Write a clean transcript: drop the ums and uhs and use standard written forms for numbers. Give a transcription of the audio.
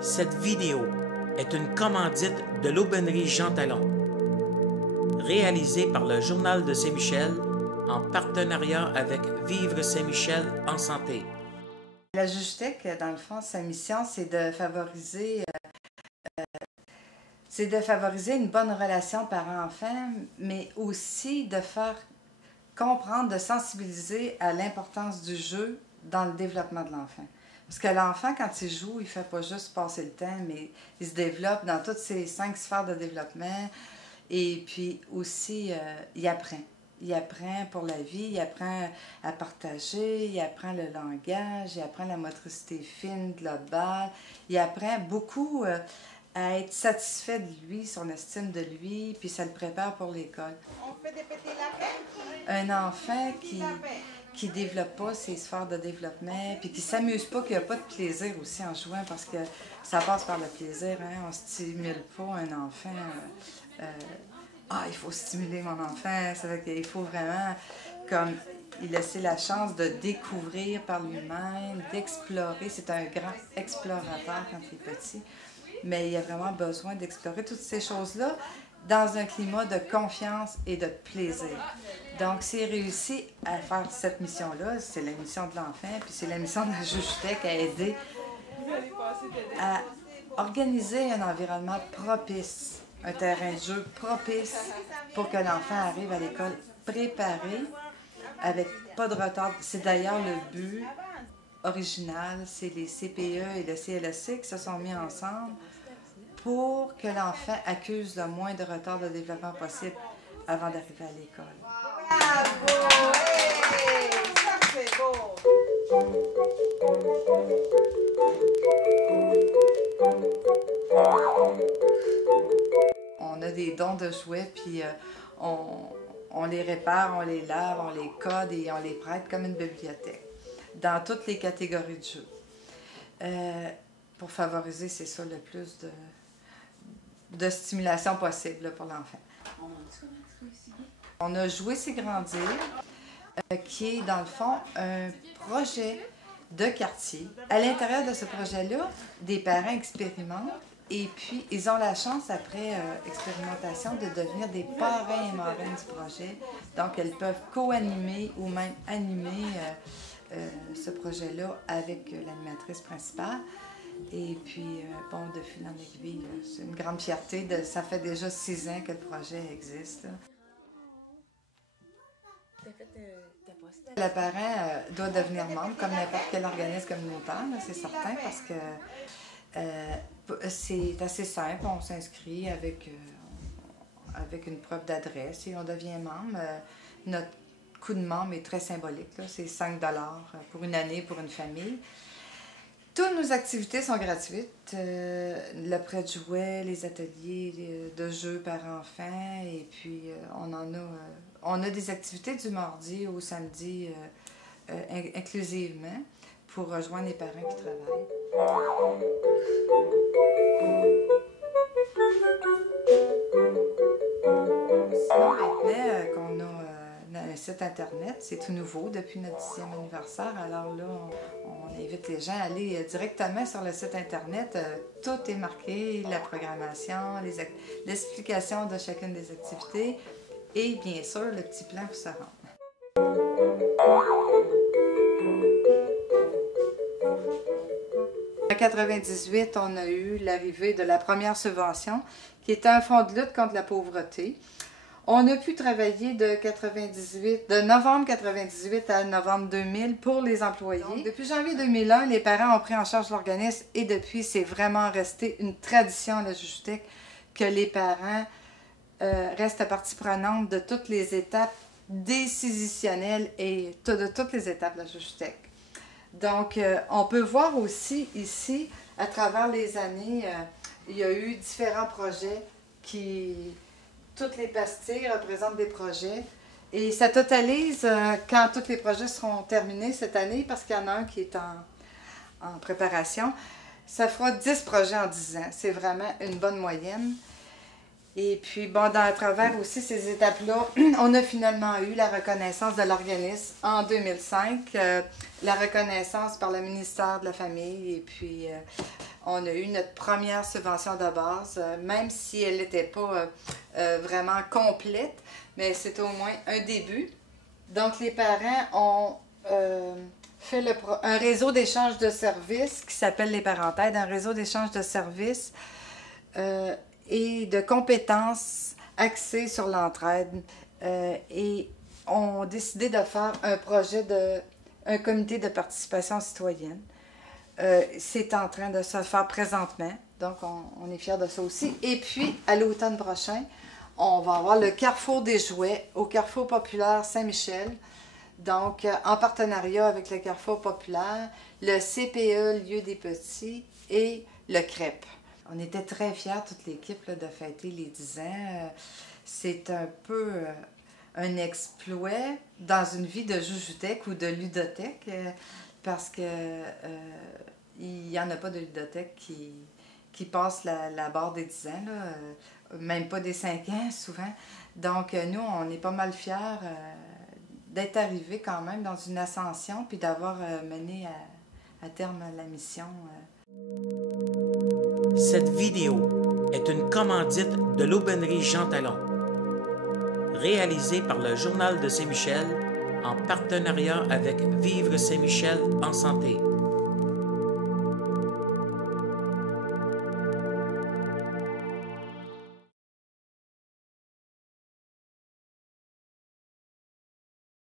Cette vidéo est une commandite de l'aubainerie Jean Talon, réalisée par le Journal de Saint-Michel en partenariat avec Vivre Saint-Michel en santé. La Jujutec, dans le fond, sa mission, c'est de favoriser une bonne relation parent-enfant, mais aussi de faire comprendre, de sensibiliser à l'importance du jeu dans le développement de l'enfant. Parce que l'enfant, quand il joue, il ne fait pas juste passer le temps, mais il se développe dans toutes ces 5 sphères de développement. Et puis aussi, il apprend. Il apprend pour la vie, il apprend à partager, il apprend le langage, il apprend la motricité fine, globale. Il apprend beaucoup à être satisfait de lui, son estime de lui, puis ça le prépare pour l'école. On fait des petits lapins. Un enfant qui développe pas ses sphères de développement, puis qui s'amuse pas, qui a pas de plaisir aussi en jouant, parce que ça passe par le plaisir, hein? On stimule pas un enfant. Il faut stimuler mon enfant, ça veut dire qu'il faut vraiment comme il laisser la chance de découvrir par lui-même, d'explorer. C'est un grand explorateur quand il est petit, mais il a vraiment besoin d'explorer toutes ces choses-là dans un climat de confiance et de plaisir. Donc, s'il réussit à faire cette mission-là, c'est la mission de l'enfant, puis c'est la mission de la Jujutec à aider à organiser un environnement propice, un terrain de jeu propice pour que l'enfant arrive à l'école préparé, avec pas de retard. C'est d'ailleurs le but original, c'est les CPE et le CLSC qui se sont mis ensemble pour que l'enfant accuse le moins de retard de développement possible avant d'arriver à l'école. Bravo! Hey! Ça, c'est beau! On a des dons de jouets, puis on les répare, on les lave, on les code et on les prête comme une bibliothèque, dans toutes les catégories de jeux. Pour favoriser, c'est ça, le plus de stimulation possible là, pour l'enfant. On a Jouer, c'est grandir, qui est dans le fond un projet de quartier. À l'intérieur de ce projet-là, des parents expérimentent et puis ils ont la chance, après expérimentation, de devenir des parrains et marraines du projet. Donc, elles peuvent co-animer ou même animer ce projet-là avec l'animatrice principale. Et puis, de fil en aiguille, c'est une grande fierté. Ça fait déjà 6 ans que le projet existe. Le parent doit devenir membre, comme n'importe quel organisme communautaire, c'est certain, parce que c'est assez simple. On s'inscrit avec une preuve d'adresse et on devient membre. Notre coût de membre est très symbolique. C'est 5 $ pour une année pour une famille. Toutes nos activités sont gratuites. Le prêt de jouets, les ateliers de jeux par enfants, et puis on a des activités du mardi au samedi inclusivement pour rejoindre les parents qui travaillent. Sinon, maintenant qu'on a un site internet, c'est tout nouveau depuis notre 10e anniversaire. Alors là, on invite les gens à aller directement sur le site internet. Tout est marqué, la programmation, l'explication de chacune des activités et bien sûr le petit plan pour se rendre. En 1998, on a eu l'arrivée de la première subvention, qui était un fonds de lutte contre la pauvreté. On a pu travailler de novembre 1998 à novembre 2000 pour les employés. Donc, depuis janvier 2001, les parents ont pris en charge l'organisme et depuis, c'est vraiment resté une tradition à la Jujutec que les parents restent partie prenante de toutes les étapes décisionnelles et de toutes les étapes de la Jujutec. Donc, on peut voir aussi ici, à travers les années, il y a eu différents projets toutes les pastilles représentent des projets. Et ça totalise, quand tous les projets seront terminés cette année, parce qu'il y en a un qui est en préparation, ça fera 10 projets en 10 ans. C'est vraiment une bonne moyenne. Et puis, à travers aussi ces étapes-là, on a finalement eu la reconnaissance de l'organisme en 2005, la reconnaissance par le ministère de la Famille, et puis on a eu notre première subvention de base, même si elle n'était pas vraiment complète, mais c'est au moins un début. Donc, les parents ont fait un réseau d'échange de services qui s'appelle les Parentaides, un réseau d'échange de services et de compétences axées sur l'entraide. Et ont décidé de faire un projet un comité de participation citoyenne. C'est en train de se faire présentement, donc on est fiers de ça aussi. Et puis, à l'automne prochain, on va avoir le Carrefour des jouets au Carrefour populaire Saint-Michel. Donc, en partenariat avec le Carrefour populaire, le CPE Lieu des Petits et le CREP. On était très fiers, toute l'équipe, de fêter les 10 ans. C'est un peu un exploit dans une vie de Joujutech ou de ludothèque, parce que il n'y en a pas de ludothèque qui passe la barre des 10 ans, là, même pas des 5 ans souvent. Donc nous, on est pas mal fiers d'être arrivés quand même dans une ascension puis d'avoir mené à terme la mission. Cette vidéo est une commandite de l'aubainerie Jean Talon, réalisée par le Journal de Saint-Michel en partenariat avec Vivre Saint-Michel en santé.